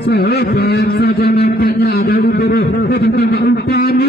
Sehebat saja nampaknya ada libero untuk tambah umpan.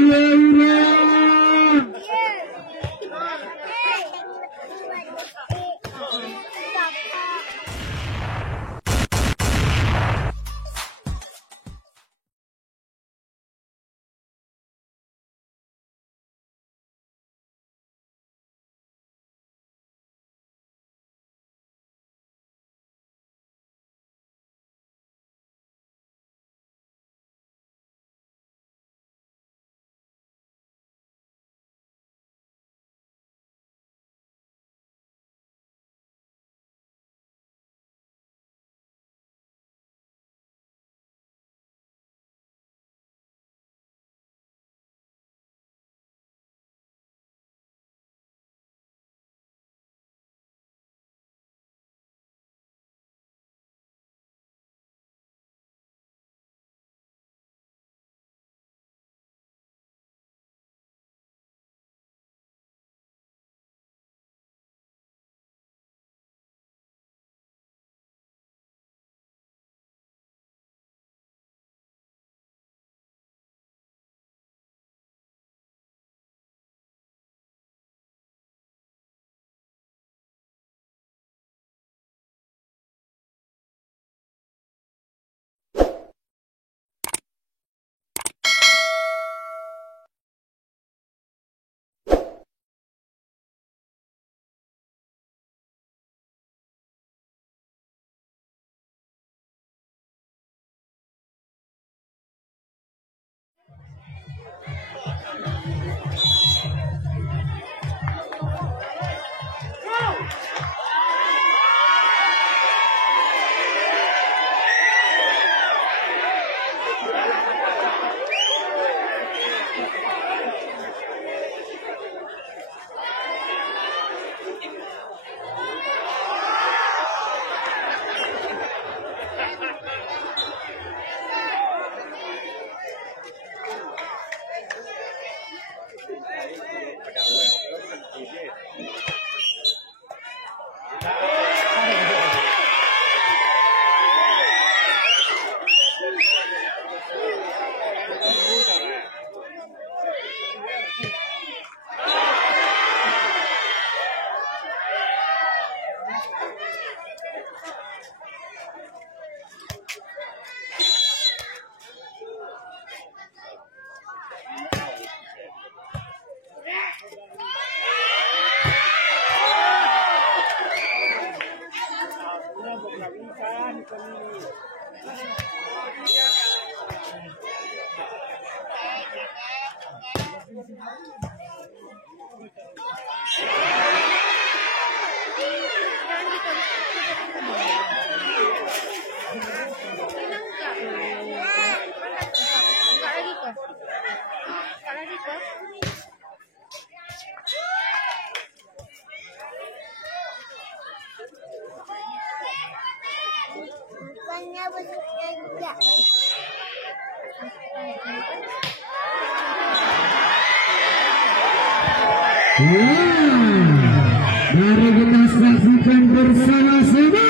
Mari kita saksikan bersama-sama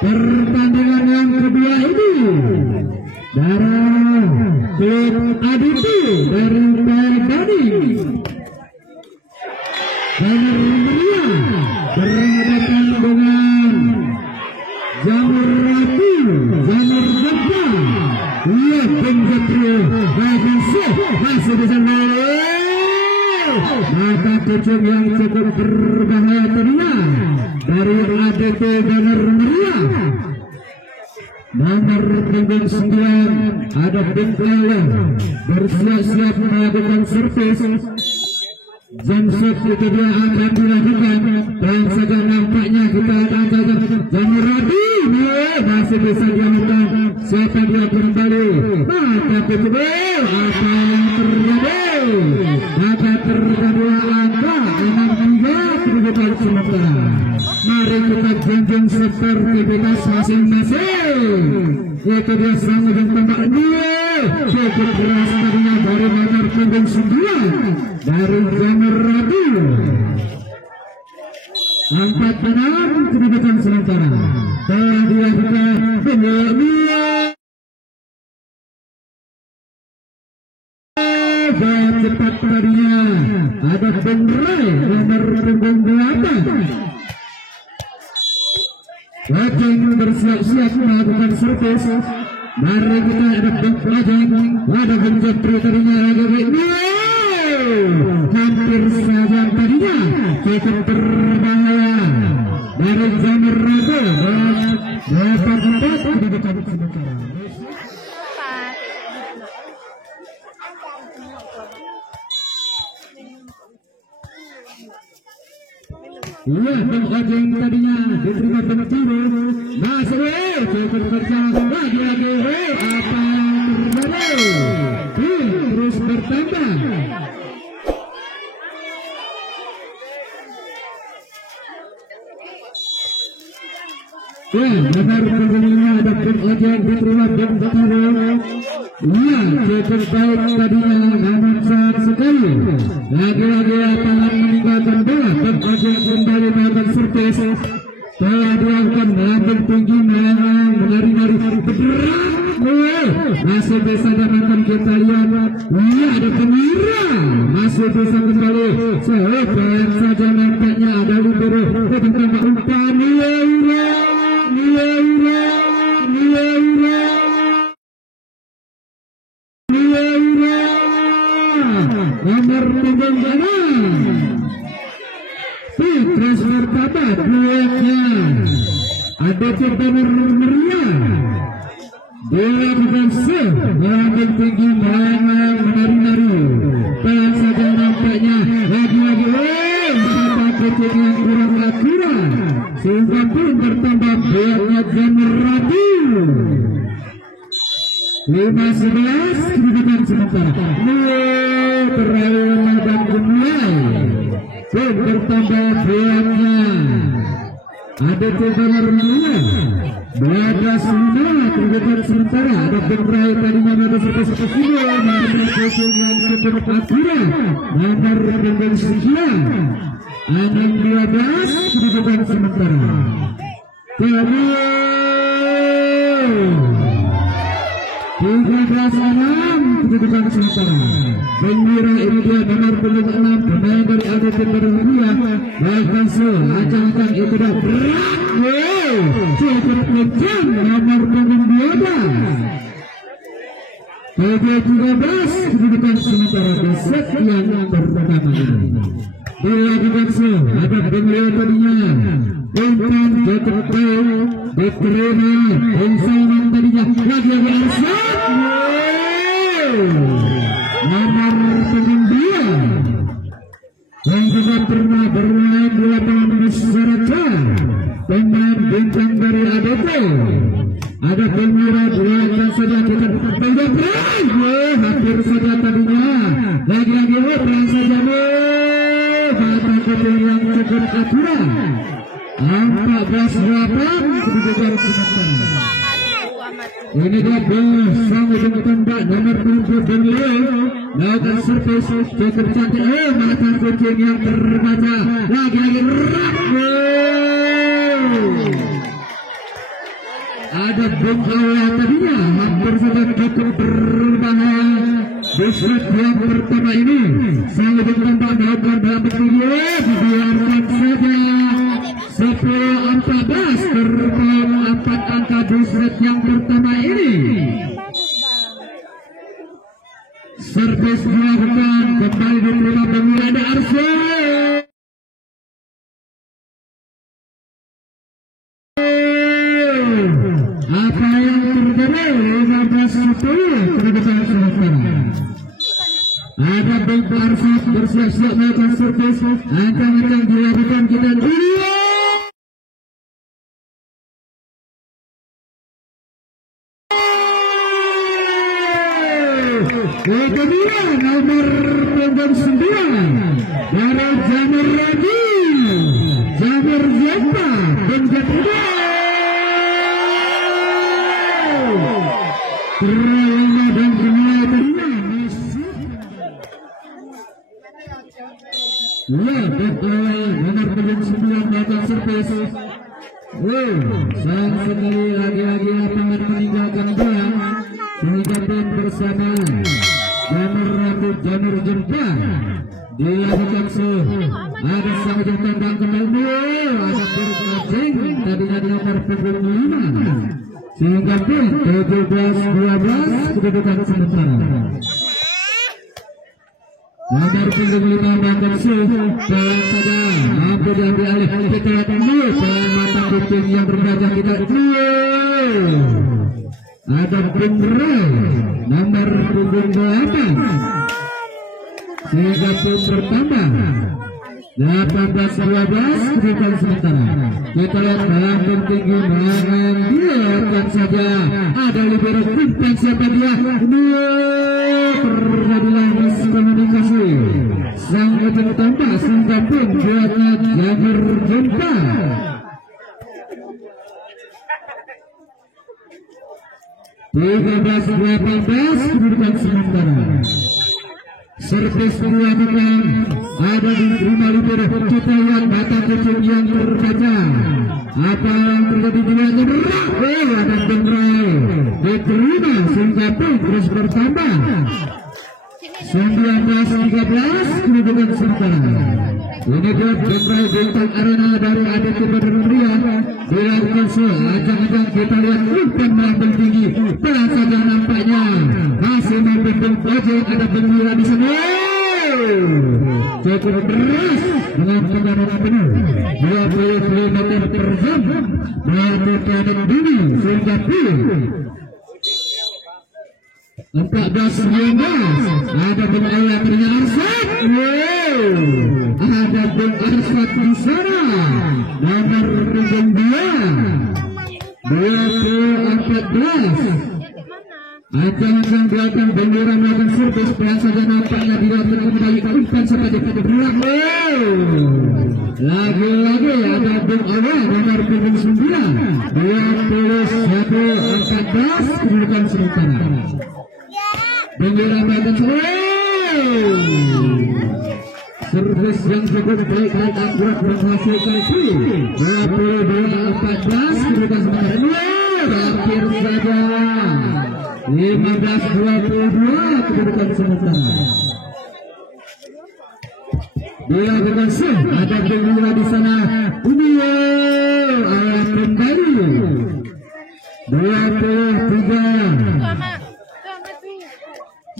pertandingan yang kedua ini dari klub Aditi dari Perdani. Banner Meriah berhadapan dengan Jamur Ratu, Jamur Jepang. Ia Penjatrio Rajansyah masih di sana. Mata kucing yang cukup berbahaya tadinya dari ADT Banner Meriah. Nomor punggung 9 ada Bintang bersiap-siap melakukan servis. Jamset itu dia akan dilakukan dan saja nampaknya kita akan jaga Jamur Ratu masih bisa dilakukan. Siapa dia kembali? Mata kucing apa yang terjadi? Maka terjadi angka 63 kedudukan sementara. Mari kita junjung sportivitas masing-masing. Itu dia sama dengan tembak 2 cukup keras tadinya dari nomor punggung 9 dari Jamur Ratu. 46 kedudukan sementara. Telah dilakukan penyanyi 4 tadinya ada Bengrai nomor punggung 8. Wajeng bersiap-siap melakukan servis. Mari kita ada Wajeng, ada Benjepri tadinya lagi. Hampir saja tadinya cukup berbahaya dari Jamur Rago dapat kedudukan sementara. Iya, Bang Ojeng tadinya diterima Bengkulu. Masuk, cukup berjalan lagi. Apa yang terjadi? Terus bertambah. Ya, nomor pengguna ada Bang Ojeng diterima Bengkulu. Iya, cukup baik tadinya, namun sayang sekali. Lagi-lagi tangan meninggalkan bola. Bang Ojeng kembali melakukan servis. Telah dilakukan mengambil tinggi, menari-nari bergerak. Masih bisa dapat kita lihat. Iya, ada Pemira. Masih bisa kembali. Sehebat saja nampaknya ada libero. Ditambah umpan. Nilai. Nomor punggung 6 Fitras martabat duetnya ada nomor Meriah. Bola defensif mengambil tinggi, menari-nari. Pelan saja nampaknya lagi-lagi bersama kucing yang kurang akurat sehingga pun bertambah bola Jamur Rago. 5-11 kedudukan sementara. Terlalu dan gemulai pun bertambah bolanya. Ada Benar Mulia 12-5 kedudukan sementara. Ada Bengrai tadinya ada seperti ini. Nomor kucing yang cukup akurat nomor punggung 9. 6-12 kedudukan sementara. 13-6 kedudukan sementara. Pemira ini dia nomor punggung 6 pemain dari ADT Bermulia. Bahkan acang-acang itu dah berat. Cukup kencang nomor punggung 12. 13 kedudukan sementara di set yang pertama ini. Dilakukan ada Pemira tadinya. Umpan cukup baik diterima Insaiman tadinya lagi-lagi Arsyad. Nomor punggung 2 yang juga pernah bermain di lapangan masyarakat, pemain bintang dari ADT. Ada Pemira doakan saja kita bergerak. Hampir saja tadinya lagi-lagi perang saja mata kucing yang cukup akurat. 14-8 kedudukan sementara. Ini dia sang ujung tembak nomor punggung 5 melakukan servis cukup cantik. Mata kucing yang terbaca lagi-lagi ada Bengkala tadinya hampir saja cukup berbahaya di set yang pertama ini. Sang ujung tembak melakukan dalam video dibiarkan saja 10-14 bermain 4 angka di set yang pertama ini. Servis dilakukan kembali diterima Pemira ada Arsyad. Apa yang terjadi? 15-10 kedudukan sementara. Ada Bang Arsyad bersiap-siap melakukan servis. Angka-angka dilakukan kita dulu. Kedua nomor punggung 9 dari Jamur Rago, Jamur Jeppa Benjepri. Terlalu dan gemulai tadinya ya Bengkala nomor punggung 9 melakukan servis. Sayang sekali lagi-lagi lapangan meninggalkan bola sehingga pun bersama Jamur Rago Jamur Jumpa dilakukan ada sang tembak kembali, ada berkacing tadinya di nomor punggung 5 sehingga pun 17-12 kedudukan sementara. Nomor punggung 5 Bangkok pelan saja mampu diambil alih kita lihat dulu pelan mata kucing yang berbadan kita dulu. Ada Bumrel nomor punggung 8 sehingga pun bertambah 18-12 kedudukan sementara. Kita lihat bangkit tinggi main dilakukan saja ada libero kumpan siapa dia terjadilah miskomunikasi sang ujung tambah sehingga pun buatnya Jamur Jumpa. Belas 18 kedudukan sementara. Servis dilakukan ada di rumah libero. Kita lihat mata kucing yang berkaca. Apa yang terjadi di luarnya berat? Ada Bengrai diterima sehingga pun terus bertambah 19-13 kedudukan sementara. Ini buat Bengrai Bintang Arena dari ADT Badrunria dilakukan ajang-ajang. Kita lihat umpan melambung tinggi pelan saja nampaknya masih membentuk bajak. Ada Bengrai di sana cukup keras dengan tendangan penuh 20 km per jam melakukan dini sehingga pun 14-19 ada Bung Ayat dengan Arsat. Ada Bung Arsat di sana nomor punggung 2 20-14. Ajang-ajang belakang bendera melakukan servis pelan saja nampaknya dilakukan kembali umpan seperti berulang. Lagi-lagi ada Bung Awal nomor punggung 9 21-14 kedudukan sementara. Bendera melakukan servis yang cukup baik dan akurat menghasilkan free 22-14 kedudukan sementara. Hampir saja 15-22 kedudukan sementara. Dilakukan ada Bengura di sana. Ayat kembali 23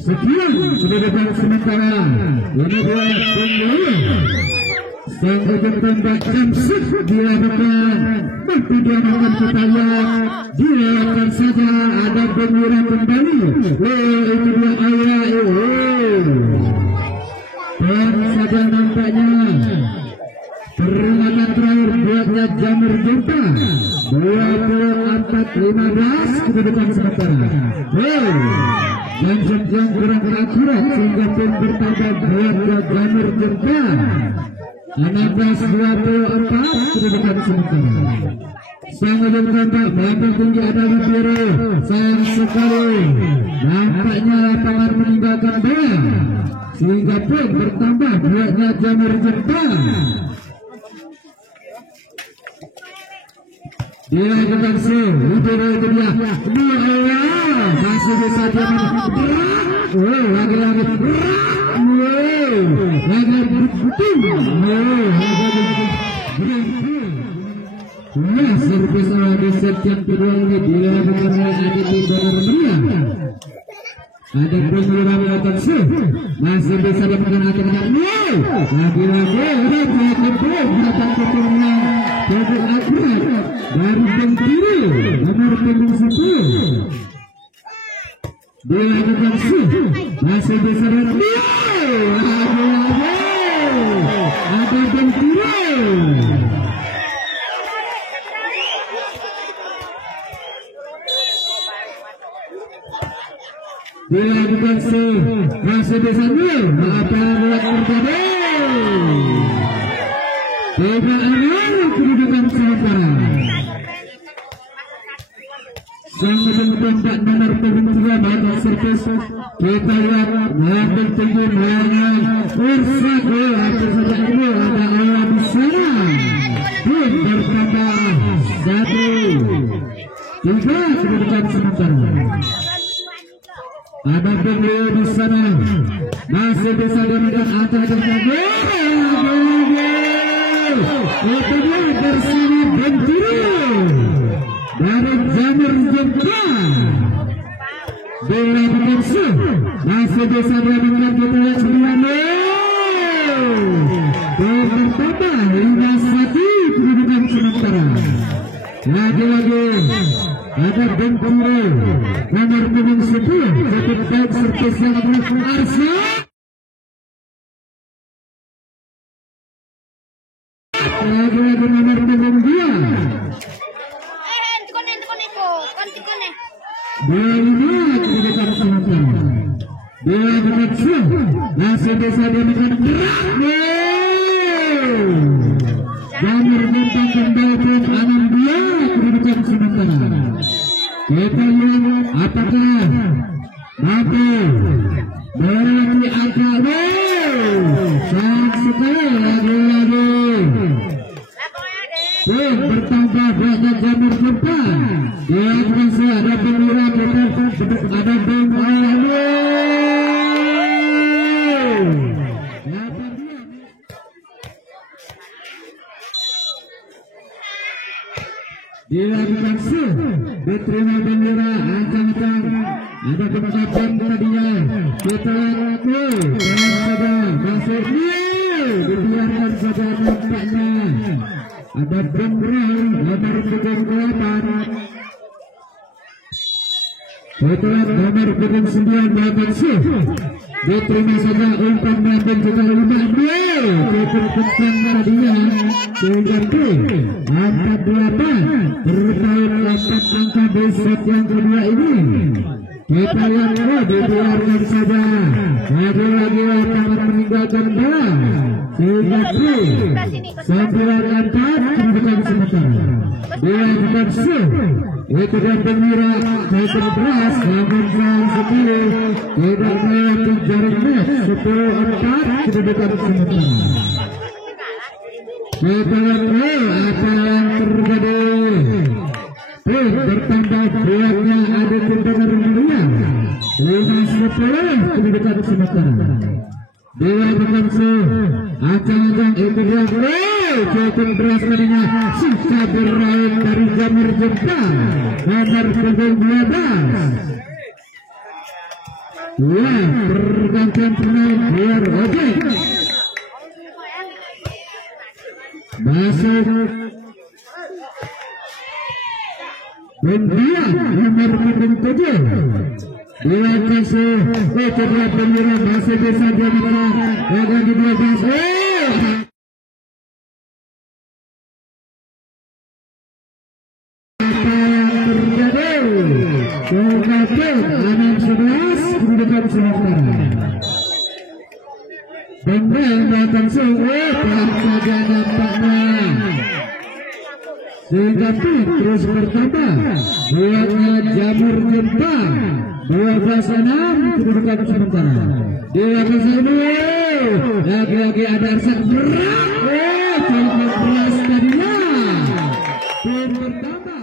sekian kedudukan sementara. Ini dua Bengura. Sang ujung tembak Jamsud dilakukan berpidanakan kita lihat dilakukan saja ada Bengura kembali. Itu dia ayah dan saja nampaknya peringatan terakhir buatnya Jamur Jumpa 24-15 kedudukan sementara. Yang kurang akurat sehingga pun bertambah buatnya Jamur Jumpa 16-24 kedudukan sementara. Sang ujung tembak banteng tinggi ada libero. Sayang sekali nampaknya lapangan meninggalkan bola sehingga pun bertambah buatnya Jamur Jumpa. Dilakukan libero itu dia masih bisa dia lagi-lagi servis di set yang kedua ini dilakukan oleh ADT Badrunria. Ada Bengura melakukan masih bisa dipergunakan lagi-lagi melakukan keturunnya cukup akurat dari Bengkiri nomor punggung 10 dilakukan masih bisa ada Bengkiri. Dilakukan masih bisa apa yang terjadi tiga anak kedudukan sementara. Sang ujung tembak nomor punggung 3 melakukan servis. Kita lihat melakukan tinggi melawan Ursak. Hampir saja ini ada Allah di sana pun bertambah 1-3 kedudukan sementara. Ada Bengkulu di sana masih bisa dengan atas Bengkulu. Itu dia bersama Bengkulu dari Jamur Jepang. Bola musuh masih bisa dengan kita yang sembilan. Gol pertama 5-1 kedudukan sementara. Lagi-lagi ada Bengkulu nomor punggung 10 cukup baik servis yang melakukan Arsa. Lagi-lagi nomor punggung 2 25 kedudukan sementara. Bola musuh masih bisa dengan Jamur Jepang kembali aman dia kedudukan sementara. Kita lihat apakah mampu berarti angka sangat sekali lagi-lagi. Bertambah banyak Jamur Jepang. Dia masih ada pengirang kita ada Bengkulu. Dilakukan diterima bendera ancang-ancang ada penetapan tadinya kita lihat saja masuk dibiarkan saja nampaknya ada bendera nomor punggung 8 setelah nomor punggung 9 masuk diterima saja umpan dan juga 5 cukup kencang tadinya sehingga angka 8 bertaut 8 angka di set yang kedua ini. Kita lihat dibiarkan saja lagi-lagi tangan meninggalkan bola sehingga 9-4 kedudukan sementara. Dilakukan itu dan pengira Jason Beras namun sayang sekali tidak melewati jaring net 10-4 kedudukan sementara. Kita lihat apa yang terjadi. Bertambah buatnya ada tendangan mulia 5-10 kedudukan sementara. Dilakukan ancang-ancang itu dia cukup beras tadinya sisa bermain dari Jamur Jepang nomor punggung 12. Pergantian pemain biar objek masuk Bendia nomor punggung 7. Dia kasih kedua penyerang masih bisa jadi akan di 12. Apa yang terjadi? Kemudian 6-11 kedudukan sementara. Bengkulu datang pelan saja nampaknya. Sehingga terus bertambah buatnya Jamur Jepang 12-6 kedudukan sementara. Dia kesini lagi-lagi ada Arsa berat cukup beras tadinya bertambah.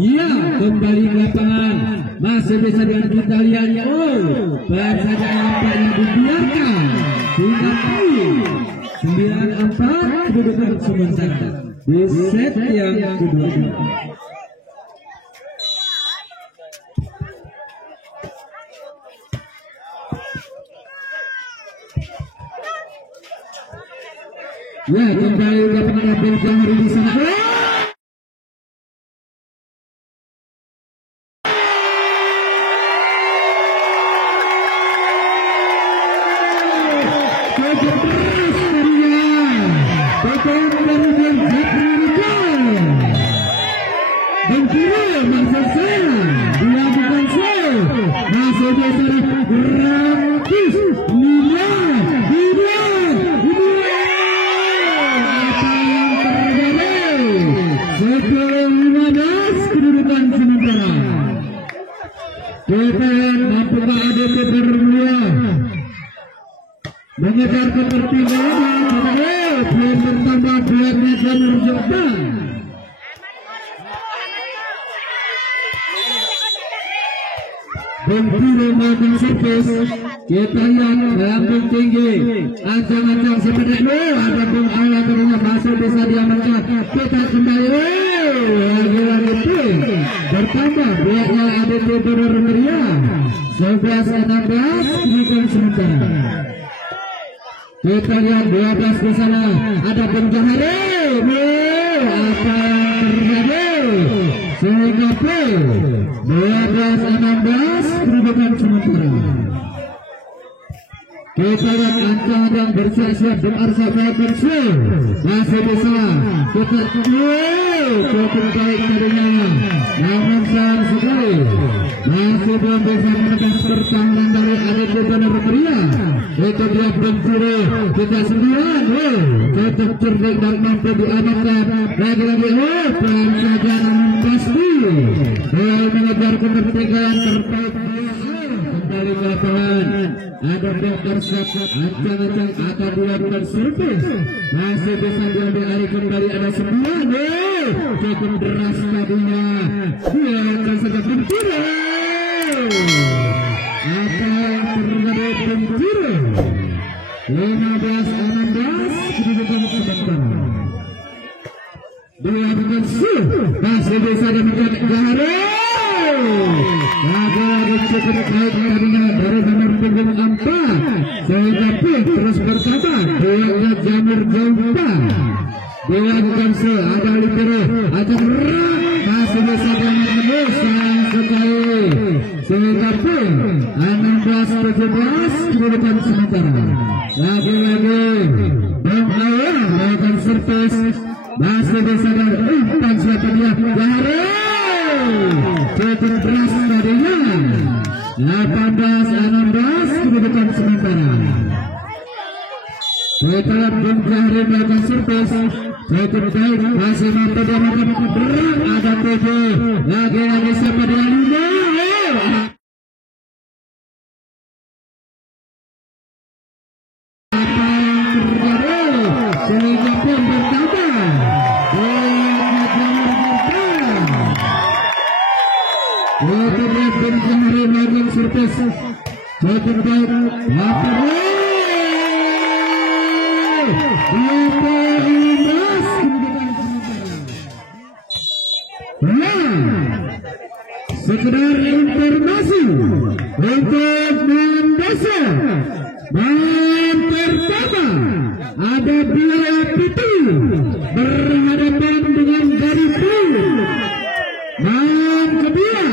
Ya, kembali ke lapangan masih bisa dengan kita lihat. Baru saja nampaknya dibiarkan sehingga 9-4 kedudukan sementara di set yang kedua. Ya, kembali ke pengambil Johari di sana. Mengejar ketertinggalan, belum bertambah 2 meter Jordan. Bengkulu maupun servis, kita lihat lambung tinggi, ancang-ancang seperti itu, ada pun awal turunnya masih bisa diamankan. Kita kembali, lagi-lagi pun bertambah biarnya ADT Bener Meriah 11-16 bukan sementara. Kita lihat 12 di sana, ada pun Johari, apa yang terjadi? Sehingga play 12-16 kedudukan sementara. Kita lihat ancang-ancang bersiap-siap berarsa pensiun masih bisa kita cukup baik tadinya, namun sayang sekali masih belum bisa menekan pertahanan dari ADT Bener Meriah. Itu dia Bengkulu, kita 9 cukup cerdik dan mampu diamankan. Lagi-lagi pelan saja namun pasti mengejar ketertinggalan terbaik. Kembali ke lapangan, ada Dokter Sakit, ancang-ancang akan dilakukan servis, masih bisa diambil alih kembali. Ada 9 cukup deras tadinya, dia akan saja Bengkulu. Apa yang terjadi Bengkulu 15-16 kedudukan sementara. Dia berhasil masih bisa dimenjadi Johari. Lagi-lagi cukup baik tadinya dari nomor punggung 4 sehingga pun terus bersabar. Dia Jamur Jompa dilakukan ada libero, ada rak masih bisa diambil sayang sekali. Sehingga pun 16-17 kedudukan sementara. Lagi-lagi Bang Awal melakukan servis, masih bisa umpan siapa dia Johari. Cukup beras tadinya 18-16 kedudukan sementara. Setelah Bung Johari melakukan servis cukup baik, masih mampu dia melakukan berat. Ada 7 lagi-lagi siapa dia 5. Cukup baik, sekedar informasi untuk mendasar main pertama ada 2 PT berhadapan dengan Garipu. Main kedua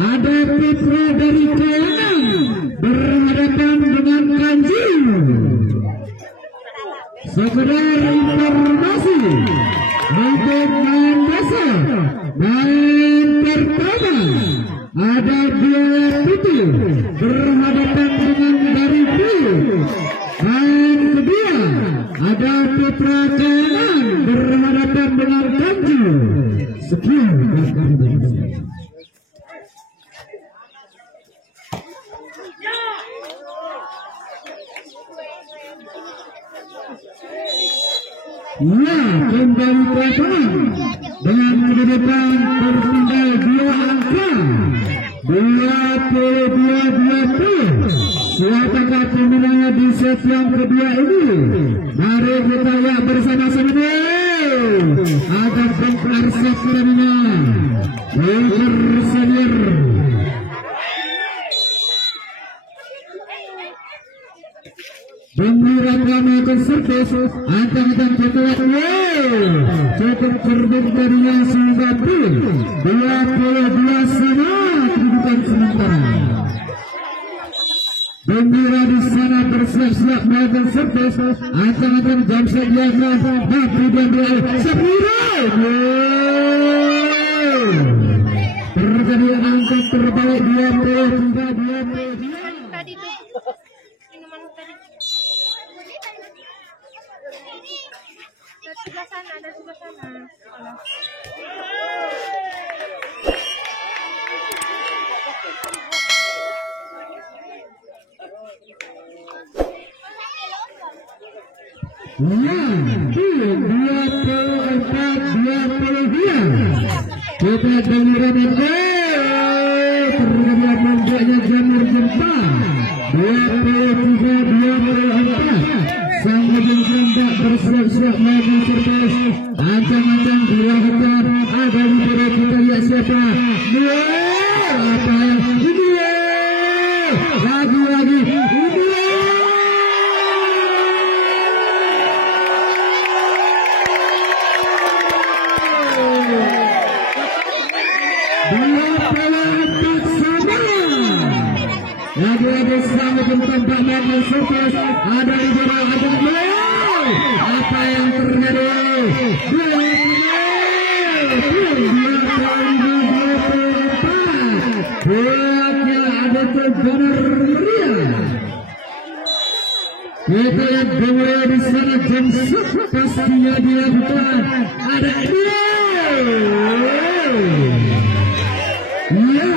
ada Putra dari Kayangan berhadapan dengan Kanji. Sekedar informasi untuk main dasar main pertama ada 2 PT berhadapan dengan Garipu. Main kedua ada Putra Kayangan berhadapan dengan Kanji. Sekian dari ya, kembali ke lapangan dengan kedudukan tertinggal 2 angka 22-20. Siapakah pemenangnya di set yang kedua ini? Mari kita lihat bersama-sama. Akan berarsa pertandingan Walker Senior. Gembira melakukan servis antara ketua cukup cerdik darinya sehingga 22 sama kedudukan sementara. Bendera di sana bersiap-siap melakukan servis antara Jamset Yahya tapi dia Sapira terjadi angka terbaik 23. Tadi tuh minuman tadi sebelah sana, ada sebelah sana. Kita dengar terjadi membukanya jamur jempa 23-24. Sang ujung tak bersiap-siap maju servis ancang-ancang dilakukan. Ada libero, kita lihat siapa apa yang lagi lagi sama tentang maju servis. Ada libero, ada apa yang terjadi? Buatnya ada benar meriah. Kita yang dimulai di sana jam pastinya dilakukan. Ada dia. Ya.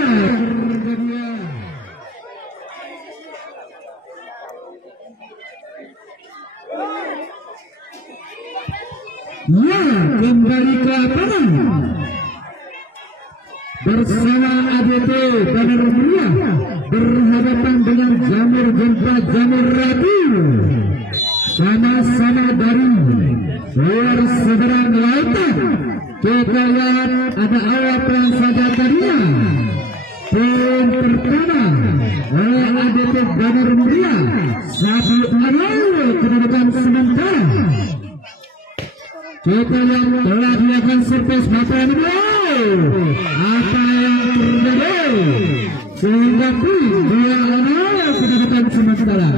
Ya, kembali ke lapangan bersama ADT Banar Meriah berhadapan dengan Jamur Jempa Jamur Rabu, sama-sama dari luar seberang lautan. Kita lihat ada awal perang saja tadinya. Poin pertama oleh ADT Banar Meriah 1-0 kedudukan sementara. Kita yang telah dilakukan servis Bapak Ibu, apa yang terjadi sehingga 2-0 kedudukan sementara.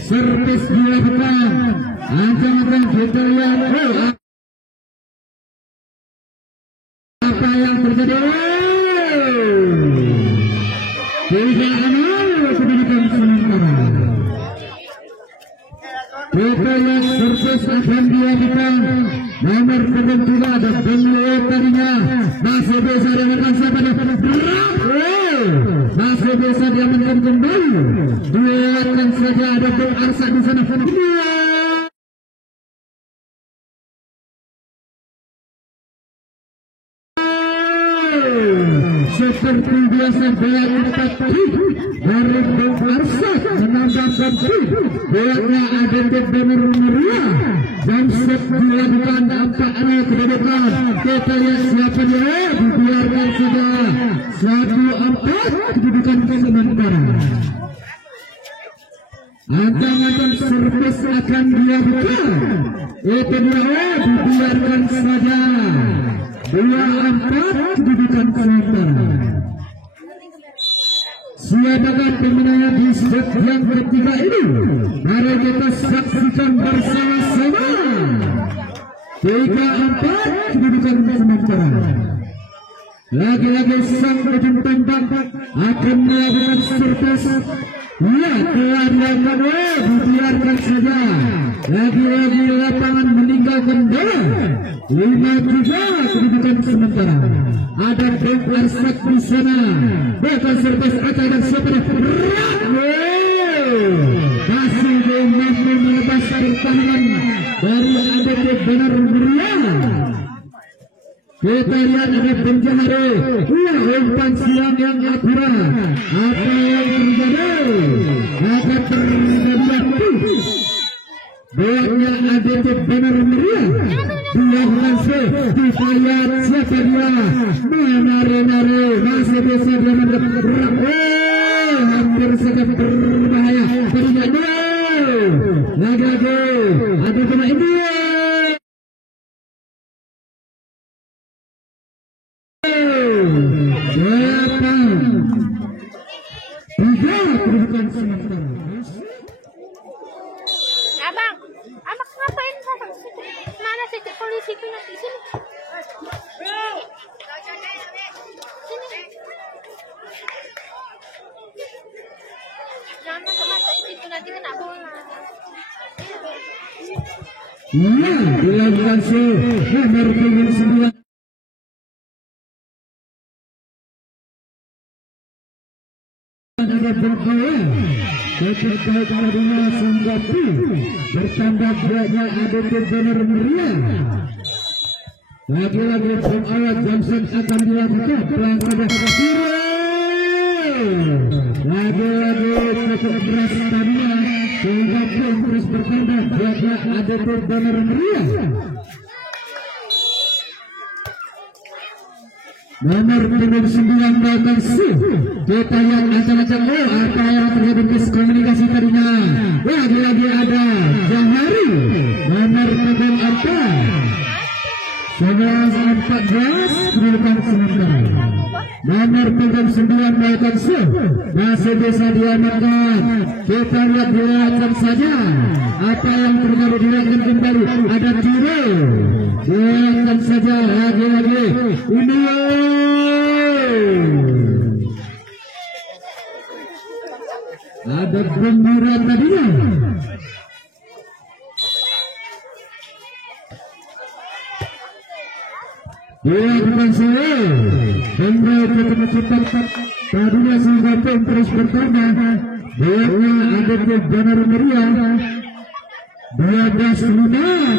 Servis dilakukan ancang-ancang. Kita lihat apa yang terjadi 3-0 kedudukan sementara. Kita lihat servis akan dilakukan. Nomor punggung 3 ada Benglo tadinya masih bisa dengan siapa masih bisa dia menang kembali. Duetkan saja ada Bung Arsa di sana. Seperti biasa bola 4 dari Bung Arsa menambahkan bola ADT Banar Meriah. Jamset dilakukan 4-0 kedudukan. Kita lihat siapa dia, dibiarkan sudah 1-4 kedudukan sementara. Ancang-ancang servis akan dilakukan. Itu dia, dibiarkan saja 2-4 kedudukan sementara. Siapakah pemenangnya di set yang ketiga ini? Mari kita saksikan bersama-sama. 3-4 kedudukan sementara. Lagi-lagi sang ujung tembak akan melakukan servis. Ya, telah dilakukan, dibiarkan saja. Lagi-lagi lapangan meninggalkan bola. 5-3 kedudukan sementara. Ada Bung Arsak di sana. Bahkan servis akan dan siapa masih mampu melepas pertahanan dari ADT Banar Meriah. Kita lihat ada penjahare. Umpan siang yang akurat. Apa yang terjadi? Akan terjadi bola ADT Banar Meriah. Dilakukan kita lihat siapa dia. Menari-nari masih bisa dia mendapatkan. Hampir saja berbahaya. Tadinya lagi ada pemain India. Tiga kedudukan sementara. Abang ngapain pasang situ? Mana sih polisi itu nanti sini? Jangan masuk situ nanti kena bola. Iya, dilakukan nomor 9. Ada berbola ketika kedua Singgapi bertambah beratnya ada benar meriah. Lagi-lagi from awal Johnson akan dilakukan pelan pada kiri. Lagi-lagi cukup keras tadinya Singgapi terus bertambah beratnya ada benar meriah. Nomor 9 Balkan Su. Kita lihat macam-macam apa yang terjadi miskomunikasi tadinya. Lagi-lagi ada Jahari. Nomor 4 11-14 kedudukan sementara. Nomor 9 Balkan Su masih bisa diamankan. Kita lihat saja apa yang terjadi, direkan kembali. Ada Tiro. Lihatkan saja lagi-lagi ini ada gemburan tadinya. Dilakukan saya Hendra cepat tadinya Singapura terus bertambah. Lihatnya ada benar meriah 12-5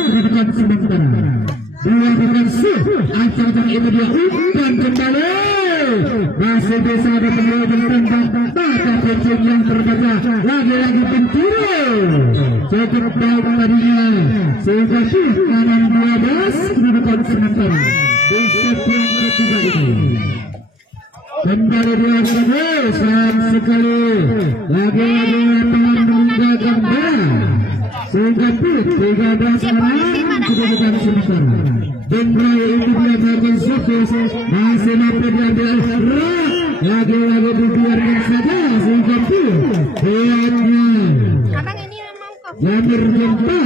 kedudukan sementara. Dilakukan ancang itu dia umpan kembali. Masih bisa ada pemain tentang mata kucing yang terbaca. Lagi-lagi Pentiro cukup baik tadinya sehingga kanan 12 kedudukan sementara di set yang ketiga ini. Kembali dilakukan sayang sekali. Lagi-lagi lapangan meninggalkan bola sehingga 13 sekarang kedudukan sementara. Bendera itu dia bagian sukses masih dapat diambil lagi-lagi dibiarkan saja sehingga lihatnya Jamir Jempa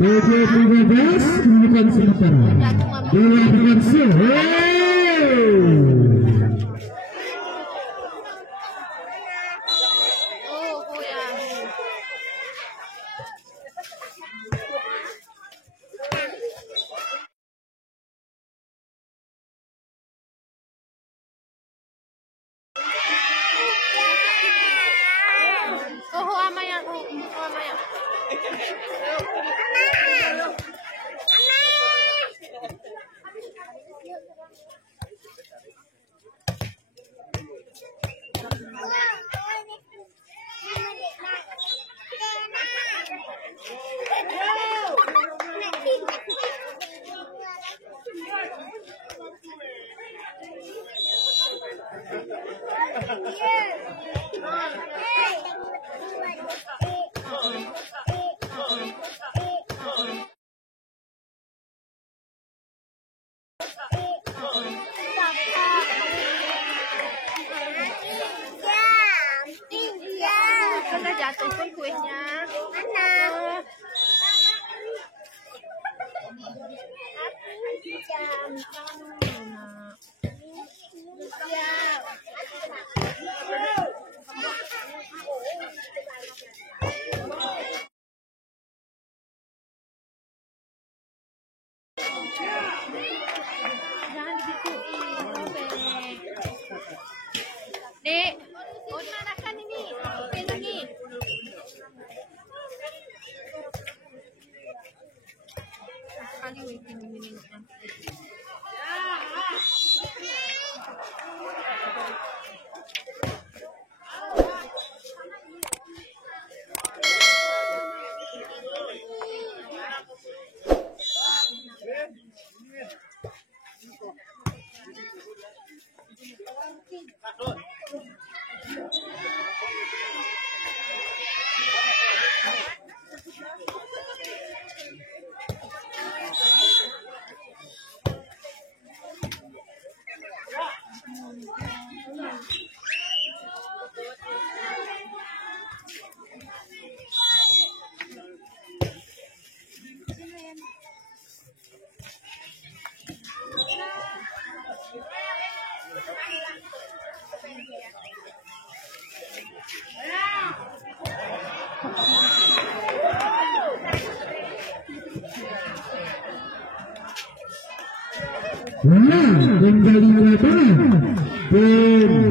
13 kedudukan sementara dilakukan jatuh pun kuenya. Jangan digituin, Dek, mau dimanakan ini? Oke lagi. Kali waiting minute. kembali lapangan pin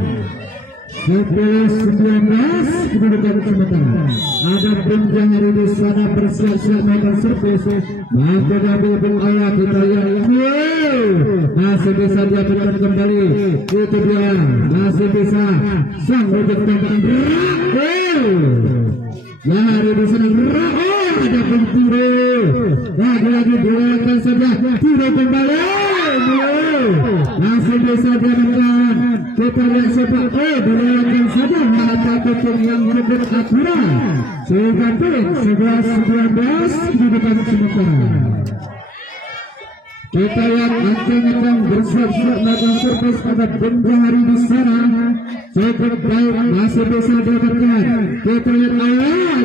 10-19 kedudukan sementara. Ada penjang hari di sana bersiap-siap melakukan servis. Maka Nabi bin Allah kita lihat masih bisa dia tekan kembali. Itu dia masih bisa sang untuk tembakan ya hari di sana ada penjuru lagi dilakukan saja tidak kembali masih bisa dia menekan. Kita lihat sepak dilakukan saja mata kucing yang lebih akurat sehingga pin 11-19 di depan sementara. Kita lihat ancang-ancang bersiap-siap melakukan servis pada benda hari di sana cukup baik masih bisa didapatkan. Kita lihat awal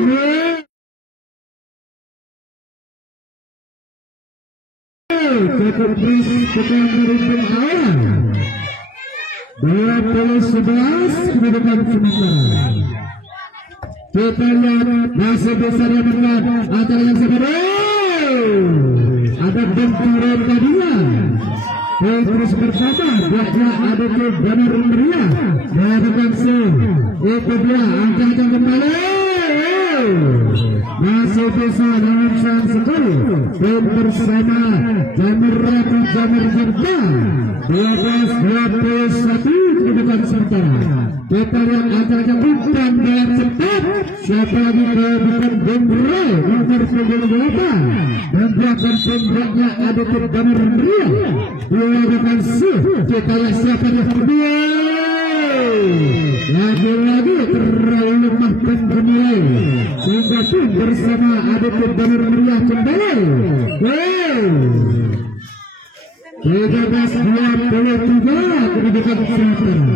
cukup beris kita berikan awal 20-11 di depan sementara. Kita lihat masih bisa didapatkan antara yang sebenarnya ada benturan tadinya terus bersama dia ada ke benar meriah melakukan itu dia angkat kembali masih bisa langsung sekali dan bersama Jamur Ratu Jamur Jerta 12-21 kedudukan sementara. Kita lihat acaranya bukan dengan cepat siapa lagi bukan Bumbre nomor 98 dan belakang pembraknya ada ke Jamur Meriah dilakukan kita lihat siapa yang kedua lagi-lagi terlalu lemah penilai sehingga pun bersama ada ke Jamur Meriah kembali 13-23 kedudukan sementara.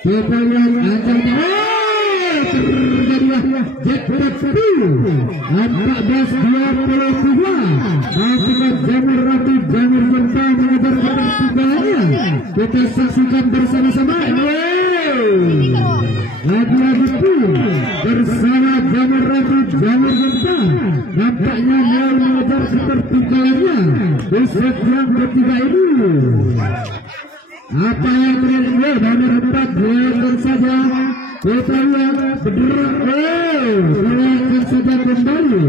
Kita lihat acaranya terjadilah jackpot 14-22 apakah Jamur Ratu Jamur Jerta mengejar ketertinggalannya. Kita saksikan bersama-sama lagi-lagi pun bersama Jamur Ratu Jamur Jerta nampaknya mau mengejar ketertinggalannya di set yang ketiga ini. Apa yang terjadi nomor 4 dilakukan saja. Kita lihat dilakukan saja kembali.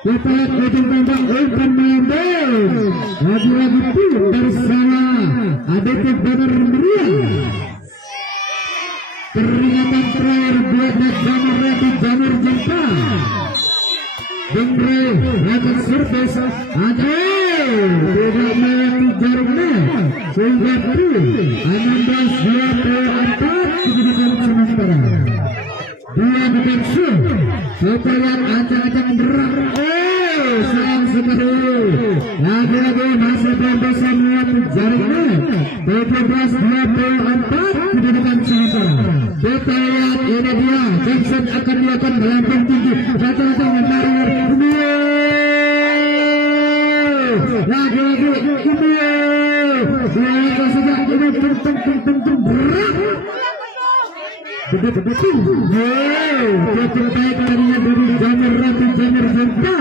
Kita lihat ujung tombak umpan mengambil lagi-lagi pun bersama Aditya Benar Meriah. Peringatan terakhir buat Jamur Ratu Jamur Jerta. Bumbre akan servis ada tidak melewati jaringnya sehingga pun 16-24 kedudukan sementara. Dua bukan kita lihat acak-acak berat sayang sekali lagi-lagi masih belum bisa melewati jaringnya 17-24 kedudukan sementara. Kita lihat ini dia Jackson akan dilakukan melambung tinggi rata-rata menarik lagi-lagi ini silakan saja ini tentu berat betul-betul cukup baik tadinya dari Jamur Ratu Jamur Jerta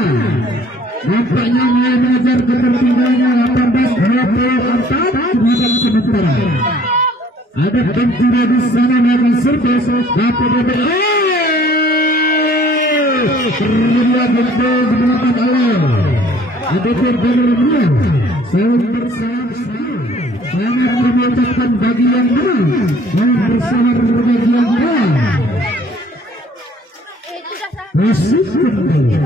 nampaknya mulai mengejar ketertinggalannya 18-24 kedudukan sementara. Ada penjuru di sana melakukan servis KPDB terlihat betul digunakan oleh ada berbeda saling bersama sangat mengucapkan bagi yang menang dan bersama bagi yang kalah masih kembali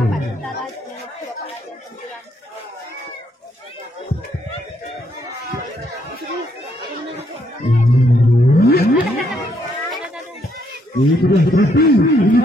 ini sudah berarti ini